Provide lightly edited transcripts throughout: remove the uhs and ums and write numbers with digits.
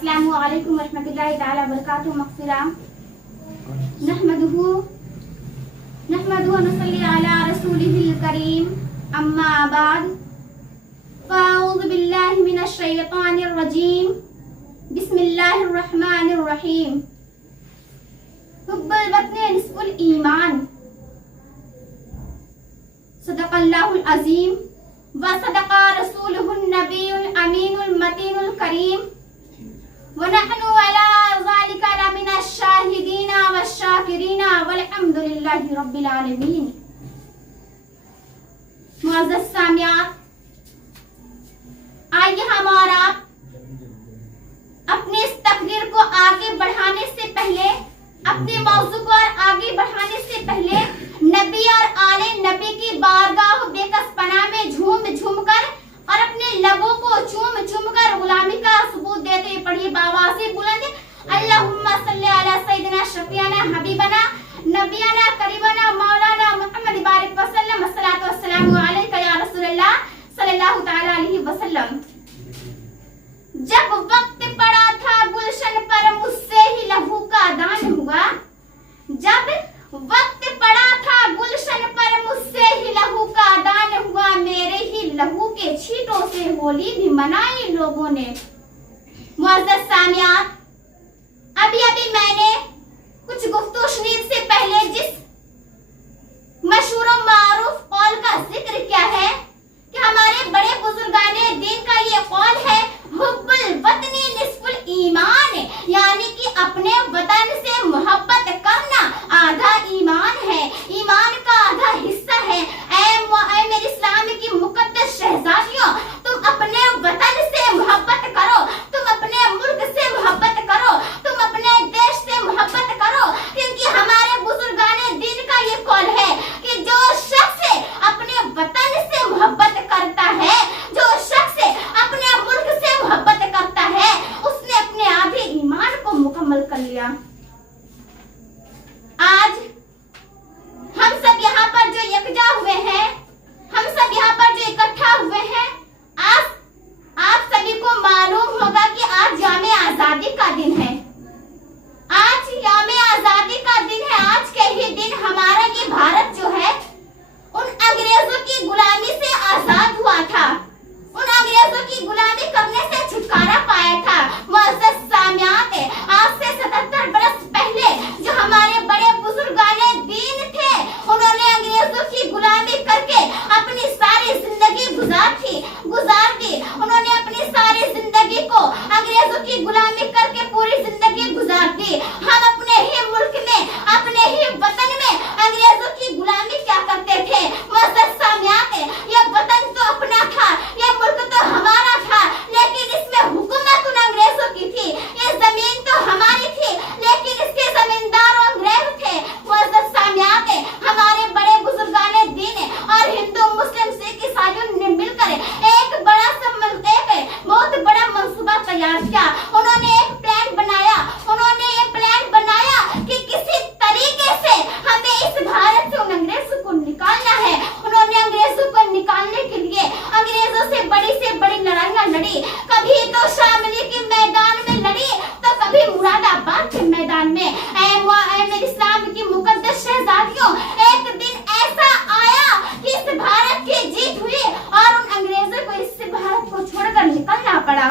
अस्सलामु अलैकुम वरहमतुल्लाहि ताला वबरकातुहू मग़फ़िरा नहमदुहु व नसल्ली अला रसूलिहिल करीम अम्मा बाद फ़अऊज़ु बिल्लाहि मिनश शैतानिर रजीम बिस्मिल्लाहिर रहमानिर रहीम हुब्बुल वतन निस्फुल ईमान सदक़ल्लाहुल अज़ीम व सदक़ा रसूलुहुन नबियुल अमीनुल मतीनुल करीम व नहनु अला ज़ालिका लमिनश शाहिदीना वश्शाकिरीना वल्हम्दुलिल्लाहि रब्बिल आलमीन। मुअज़्ज़ज़ सामियात, आइए हम और आप अपनी इस तकरीर को आगे बढ़ाने से पहले, अपने मौजू को आगे बढ़ाने से पहले नबी और आले नबी की बारगाह बेकस पनाह में झूम झूम कर और अपने लबों को चूम चूम कर गुलामी का सबूत देते हुए पढ़िए बावाज़ बुलंद अल्लाहुम्मा सल्ली अला सय्यिदिना शफीअना हबीबना नबियाना करीबना मौलाना मुहम्मद बारिक वसल्लम अस्सलातु वस्सलामु अलैका या रसूलल्लाह सल्लल्लाहु तआला अलैहि वसल्लम। जब वक्त पड़ा था गुलशन पर मुझसे ही लहू का दान हुआ, जब वक्त पड़ा था गुलशन पर मुझसे ही लहू का दान हुआ, मेरे ही लहू के छींटों से होली भी मनाई लोगों ने। मुअज़्ज़ज़ सामियात, अभी मैंने कुछ गुफ्तगू शुनीद से पहले जिस मशहूर और मारूफ कौल का जिक्र किया है कि हमारे बड़े बुजुर्गाने दीन का ये कौल है हुब्बुल वतनी निस्फुल ईमान, यानी कि अपने वतन से मोहब्बत करना आधा ईमान है, ईमान का आधा हिस्सा है। ऐ मेरे इस्लाम की मुकद्दस शहजादियों, तुम अपने वतन से मोहब्बत करो, तुम अपने मुल्क से मोहब्बत करो, तुम अपने देश से मोहब्बत करो, क्योंकि हमारे बुजुर्गाने दीन का ये कौल है कि जो शख्स अपने वतन से मोहब्बत करता है, जो शख्स अपने मुल्क से मोहब्बत करता है, उसने अपने आधे ईमान को मुकम्मल कर लिया। आज हम सब यहाँ पर जो यकजा हुए हैं, हम सब यहाँ पर जो इकट्ठा हुए हैं, आज आप सभी को मालूम होगा कि आज यौम आजादी का दिन है। आज यौम आजादी का दिन है। आज के ही दिन हमारा ये भारत जो है उन अंग्रेजों की गुलामी से आजाद हुआ था, उन अंग्रेजों की गुलामी करने से छुटकारा पाया था। मुअज़्ज़ज़ सामियात, आज से 77 बरस पहले जो हमारे बड़े बुजुर्गाने दीन थे, उन्होंने अंग्रेजों की गुलामी करके अपनी सारी जिंदगी गुजार दी। उन्होंने अपनी सारी जिंदगी को अंग्रेजों की गुलामी करके पूरी जिंदगी गुजार दी। हम अपने ही मुल्क में, अपने ही वतन में अंग्रेजों की गुलामी क्या करते थे? मुअज़्ज़ज़ सामियात, ये वतन तो अपना था, ये मुल्क तो हमारा था, लेकिन इसमें हुकूमत उन अंग्रेजों की थी। ये जमीन तो हमारी थी, लेकिन इसके जमींदार अंग्रेज थे। मुअज़्ज़ज़ सामियात, हमारे बड़े बुजुर्गाने दीन और हिंदू मुस्लिम सिख ईसाइयों ने मिलकर एक बहुत बड़ा मंसूबा तैयार किया। उन्होंने एक प्लान बनाया कि किसी तरीके से हमें इस भारत से उन अंग्रेजों को निकालना है। उन्होंने अंग्रेजों को निकालने के लिए अंग्रेजों से बड़ी लड़ाइयां लड़ी। कभी तो शामली के मैदान में लड़ी, तो कभी मुरादाबाद के मैदान में। मेरे इस्लाम की मुकद्दस शहजादियों, एक दिन ऐसा आया कि इस भारत की जीत हुई और उन अंग्रेजों को इस भारत को छोड़कर निकलना पड़ा।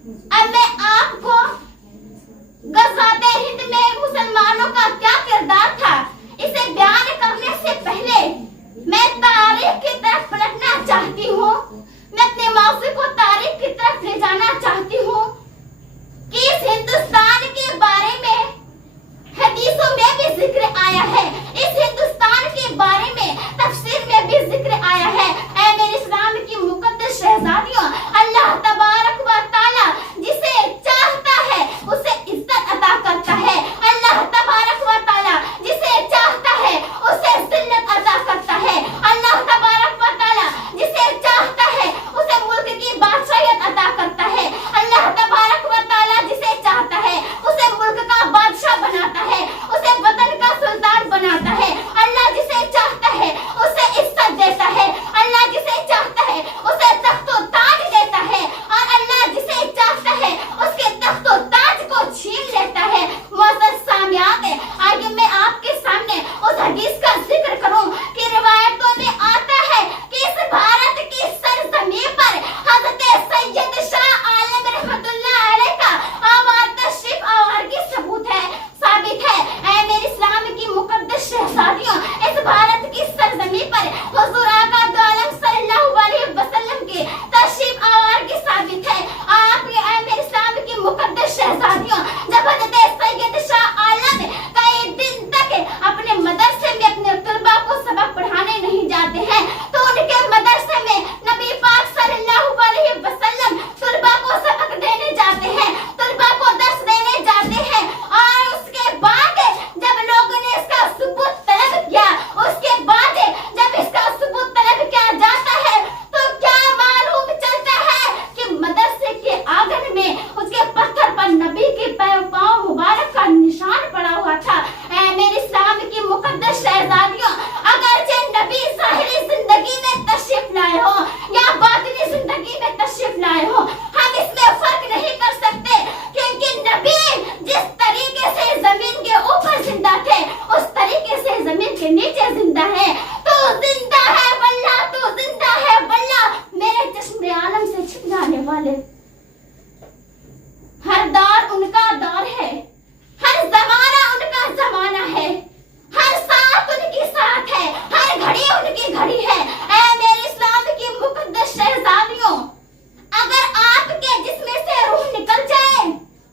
अब मैं आपको गज़वात हिंद में मुसलमानों का क्या किरदार था इसे बयान करने से पहले मैं तारीख की तरफ पलटना चाहती हूँ। मैं अपने मौजू को तारीख की तरफ ले जाना चाहती हूँ कि इस हिंदुस्तान के बारे में हदीसों में भी जिक्र आया है, इस हिंदुस्तान के बारे में तफसीर में भी जिक्र आया है। ऐ मेरे इस्लाम की मुकद्दस शहजादियों, अल्लाह तबारक व तआला जिसे चाहता है उसे इज्जत अता करता है। अल्लाह तबारक व तआला जिसे चाहता है उसे जिल्लत अता करता है। अल्लाह तबारक व तआला जिसे चाहता है उसे मुल्क की बादशाहियत अता करता है। अल्लाह तबारक व तआला जिसे चाहता है उसे मुल्क का बादशाह बनाता है, उसे वतन का सुल्तान बनाता है। अल्लाह जिसे चाहता है उसे इज्जत देता है। अल्लाह जिसे चाहता है उसे तख्त व ताज देता है और अल्लाह जिसे चाहता है उसके तख्त व ताज को छीन लेता है। मुअज़्ज़ज़ सामियात, आइए मैं आपके सामने उस हदीस का जिक्र करूं कि रिवायतों में आता है कि इस भारत की सरजमीं पर हज़रत सैयद शाह आलम रहमतुल्लाह अलैह का आवार तशरीफ आवारगी सबूत है, साबित है। ऐ मेरे इस्लाम की मुकद्दस शहजादियों, इस भारत की सरजमीं पर हुजूर आका दो आलम सल्लल्लाहु अलैहि वसल्लम की तशरीफ आवारगी साबित है। आप ऐ मेरे इस्लाम की मुकद्दस शहजादियों, जब हज़रत सैयद शाह आलम कई दिन तक अपने मदरसे में अपने तलबा को सबक पढ़ाने नहीं जाते हैं तो उनके मदरसे में नबी पाक सल्लल्लाहु अलैहि वसल्लम तलबा को सबक देने जाते हैं, तलबा को दर्स देने जाते हैं। और उसके बाद जब लोगों ने इसका सबूत तलब किया, उसके बाद जब इसका सबूत तलब किया जाता है तो क्या मालूम चलता है कि मदरसे के आंगन में उसके पत्थर पर नबी के पाँव मुबारक का निशान पड़ा हुआ था। ऐ मेरे इस्लाम की मुकद्दस शहजादियों, अगरचे नबी ज़ाहिरी जिंदगी में तशरीफ लाए हो या बातिनी जिंदगी में तशरीफ लाए हो, हम इसमें फर्क नहीं कर सकते, क्योंकि नबी जिस तरीके से जमीन के ऊपर जिंदा थे उस तरीके से जमीन के नीचे जिंदा है। तो जिंदा है वल्लाह, तो जिंदा है वल्लाह, मेरे चश्मे आलम से छिप जाने वाले। हर दौर उनका दौर है, हर जमाना उनका जमाना है, हर साथ उनकी साथ है, हर घड़ी उनकी घड़ी है। ऐ मेरे इस्लाम की मुकद्दस शहजादियों, अगर आपके जिस्म से रूह निकल जाए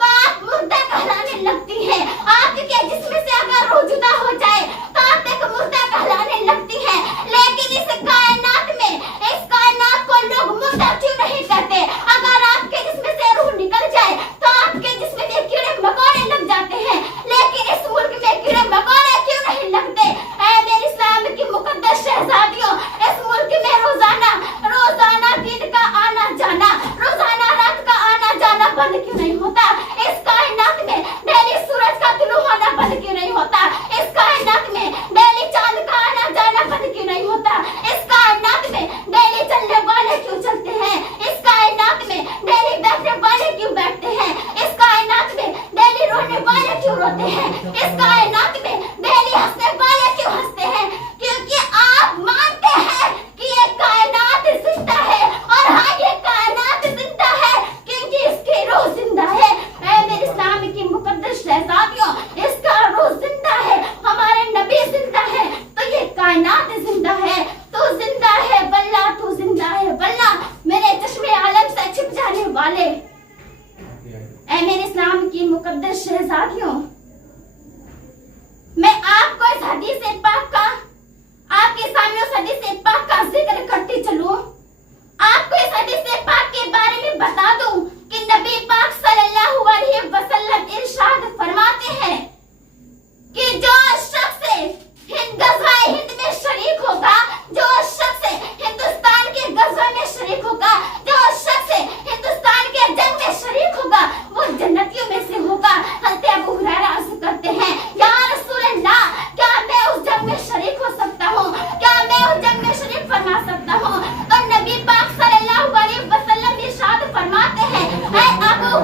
तो आप मुर्दा कहलाने लगती है। आपके जिस्म से अगर रूह जुदा हो जाए तो आप एक मुर्दा कहलाने लगती है। लेकिन इस कायनात में, इस कायनात को लोग मुर्दा क्यों नहीं कहते? अगर आपके जिस्म से रूह निकल जाए तो आपके जिस्म में कीड़े मकोड़े लग जाते हैं, लेकिन इस मुल्क में कीड़े मकोड़े क्यों नहीं लगते? ऐ मेरे इस्लाम की मुकद्दस शहजादियों, इस मुल्क में रोजाना रोजाना दिन का आना जाना, रोजाना रात का आना जाना बंद क्यों नहीं होता? इस कायनात में डेली सूरज का तुलू होना बंद क्यों नहीं होता? इस कायनात में डेली चांद का आना जाना बंद क्यों नहीं होता? इस कायनात में डेली चलने वाले क्यों चलते हैं? इस कायनात में डेली बैठने वाले क्यों बैठते हैं? इस कायनात में डेली रोने वाले क्यों रोते हैं? इस कायनात में डेली हंसने वाले क्यों हंसते हैं? क्योंकि आप मानते हैं कि ये कायनात जिंदा है, और हाँ ये कायनात जिंदा है क्योंकि इसकी रूह जिंदा है। ऐ मेरे इस्लाम की मुकद्दस शहजादियों, इसका रूह जिंदा है, हमारे नबी जिंदा है, तो ये कायनात जिंदा है। तो जिंदा है वल्लाह, तो जिंदा है वल्लाह, मेरे चश्मे आलम से छिप जाने वाले। ऐ मेरे इस्लाम की मुकद्दस शहजादियों, मैं आपको इस हदीस पाक का, आपके सामने उस हदीस पाक का जिक्र करती चलूं, आपको इस हदीस पाक के बारे में बता दूं कि नबी पाक सल्लल्लाहु अलैहि वसल्लम इरशाद फरमाते हैं कि जो शख्स हिंद में शरीक होगा, जो शख्स हिंदुस्तान के गज़वा में शरीक होगा, जो शख्स हिंदुस्तान के जंग में शरीक होगा, वो जन्नतियों में से होगा। हज़रत अबू हुरैरा अर्ज़ करते हैं, या रसूल अल्लाह, क्या मैं उस जंग में शरीक हो सकता हूँ? क्या मैं उस जंग में शरीक फरमा सकता हूँ? तो नबी पाक सल्लल्लाहु अलैहि वसल्लम इरशाद फरमाते हैं, ऐ अबू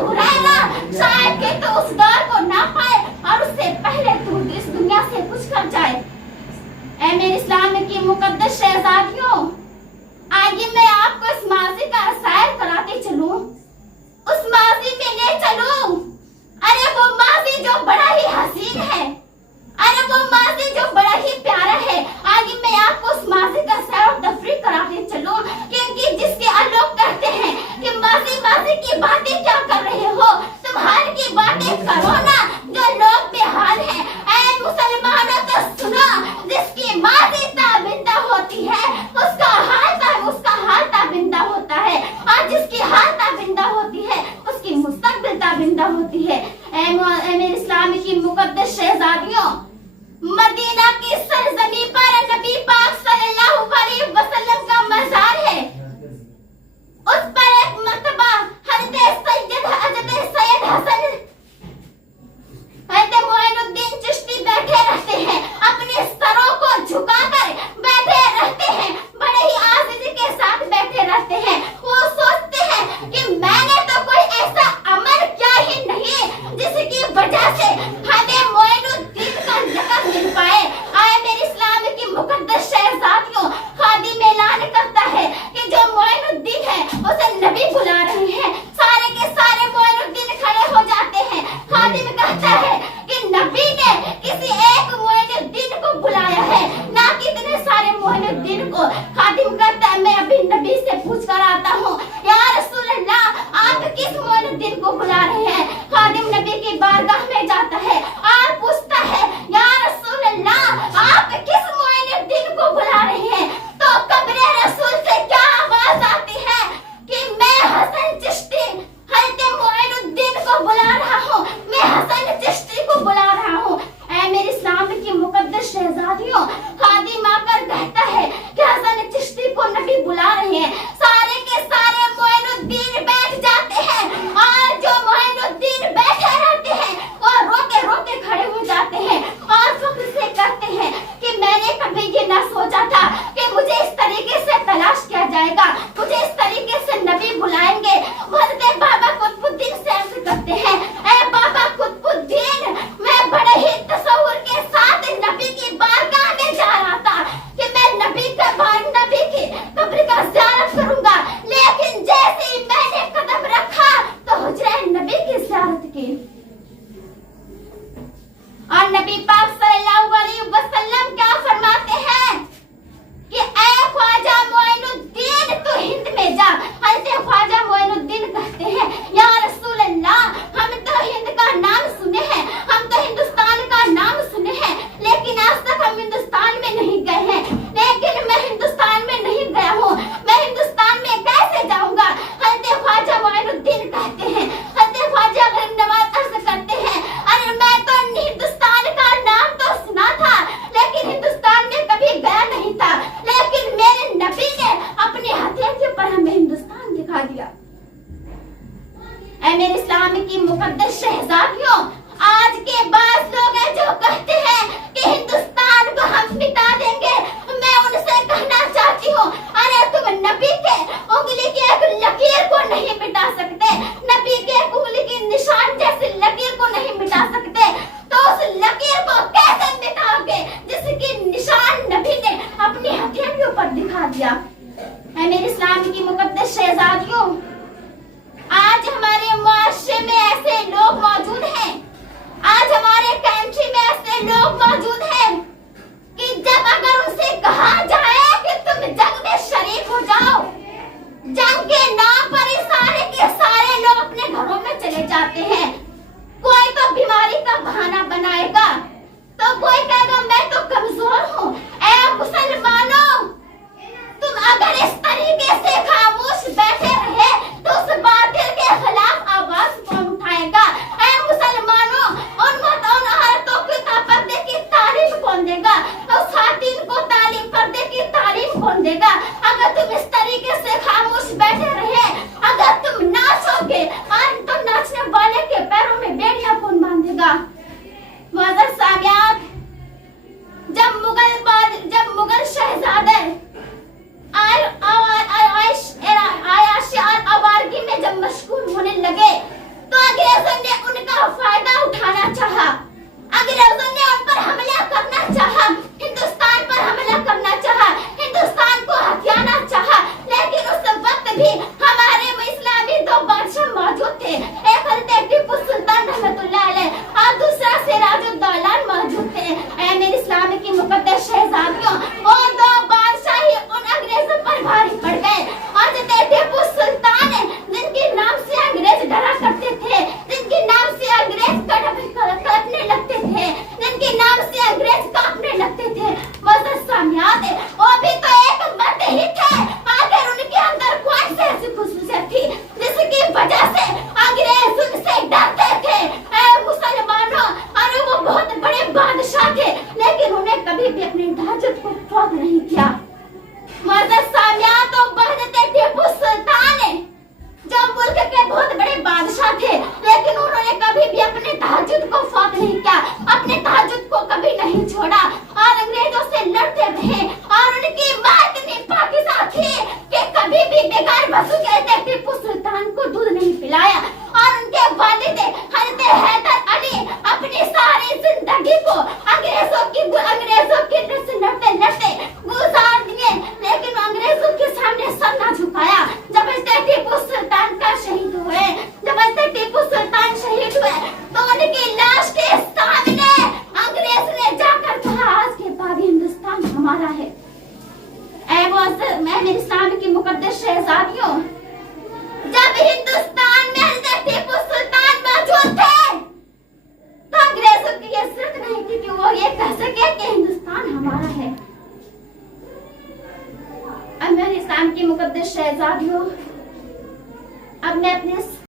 मेरे इस्लाम की मुकद्दस शहजादियों, मदीना की सरजमी पर नबी पाक सल्लल्लाहु अलैहि वसल्लम का मज़ार है। उस पर एक मर्तबा हज़रत सैयद हसन हज़रत मोइनुद्दीन चिश्ती बैठे रहते हैं, अपने सरों को झुकाकर बैठे रहते हैं, बड़े ही आजिज़ी के साथ बैठे रहते हैं। वो सोचते हैं कि मैंने तो कोई ऐसा अमल किया ही नहीं जिसकी वजह से हमें मोइनुद्दीन का लक़ब मिल पाए। आए मेरे इस्लाम की मुकद्दस शहजादियों, खादिम ऐलान करता है कि जो मोइनुद्दीन है उसे नबी बुला रहे हैं। सारे के सारे मोइनुद्दीन खड़े हो जाते हैं। खादिम कहता है कि नबी ने किसी एक मोइनुद्दीन को बुलाया है, ना कि इतने सारे मोइनुद्दीन को। खादिम कहता है मैं अभी नबी से पूछ कर आता हूँ, या रसूल अल्लाह, आप किस मोइनुद्दीन को बुला रहे हैं? खादिम नबी की बारगाह में जाता है और पूछता है, या रसूल अल्लाह, आप किस मोइनुद्दीन को बुला रहे हैं? तो कब्र रसूल से क्या आवाज आती है कि मैं हसन चिश्ती हज़रत मोइनुद्दीन को बुला रहा हूँ, मैं हसन चिश्ती को बुला रहा हूँ। ऐ मेरे इस्लाम की मुकद्दस शहजादियों, खादिम आकर कहता है कि हसन चिश्ती को नबी बुला रहे हैं। सारे के सारे मोइनुद्दीन बैठ जाते हैं और जो मोइनुद्दीन बैठे रहते हैं वो रोते रोते खड़े हो जाते हैं और फख्र से कहते हैं कि मैंने कभी ये ना सोचा था कि मुझे इस तरीके से तलाश किया जाएगा, मुझे इस तरीके से नबी बुलाएंगे। हज़रत बाबा कुतुबुद्दीन से अर्ज़ करते हैं, ऐ बाबा कुतुबुद्दीन, मैं बड़े ही तसव्वुर के साथ नबी की बारगाह में जा रहा था कि मैं नबी की कब्र का ज़ियारत करूंगा, लेकिन जैसे ही मैंने कदम रखा तो हुजरा नबी की ज़ियारत की। और नबी पाक सल्लल्लाहु अलैहि वसल्लम क्या फरमाते हैं कि ऐ ख्वाजा मोइनुद्दीन, तू हिंद में जा। हज़रत ख्वाजा मोइनुद्दीन कहते हैं, या रसूल अल्लाह, हम तो हिंद का नाम सुने हैं, हम तो हिंदुस्तान का नाम सुने हैं, लेकिन आज तक हम हिंदुस्तान में नहीं गए हैं। लेकिन मैं हिंदुस्तान में नहीं गया हूँ, मैं हिंदुस्तान में कैसे जाऊंगा? हज़रत ख्वाजा मोइनुद्दीन कहते हैं, हज़रत ख्वाजा गरीब नवाज अर्ज़ करते हैं, अरे मैं तो हिंदुस्तान का नाम तो सुना था, लेकिन हिंदुस्तान में कभी गया नहीं था, लेकिन मेरे नबी ने अपने हथियार के ऊपर हमें हिंदुस्तान दिखा दिया। ऐ मेरे इस्लाम की मुकद्दस शहजादियों, आज के बाद लोग हैं जो कहते हैं कि हिंदुस्तान को हम मिटा देंगे। मैं उनसे कहना चाहती हूँ, अरे तुम नबी के उंगली की एक लकीर को नहीं मिटा सकते, नबी के एक उंगली की निशान जैसी लकीर को नहीं मिटा सकते, तो उस लकीर को कैसे मिटाओगे जिसकी निशान नबी ने अपने हथियार के ऊपर दिखा दिया? है मेरे इस्लाम की मुकद्दस शहजादियों, आज हमारे मुआशरे में ऐसे लोग मौजूद हैं, आज हमारे कंट्री में ऐसे लोग मौजूद हैं कि जब अगर उनसे कहा जाए कि तुम जंग में शरीक हो जाओ, जंग के नाम पर ही सारे के सारे लोग अपने हमारा है। ऐ मैं इस्लाम की मुकद्दस शहजादियों, जब हिंदुस्तान में हज़रत टीपू सुल्तान मौजूद थे तो अंग्रेजों की ये जरूरत नहीं थी कि वो ये कह सके कि हिंदुस्तान हमारा है। अब मैं इस्लाम की मुकद्दस शहजादियों, अब मैं अपने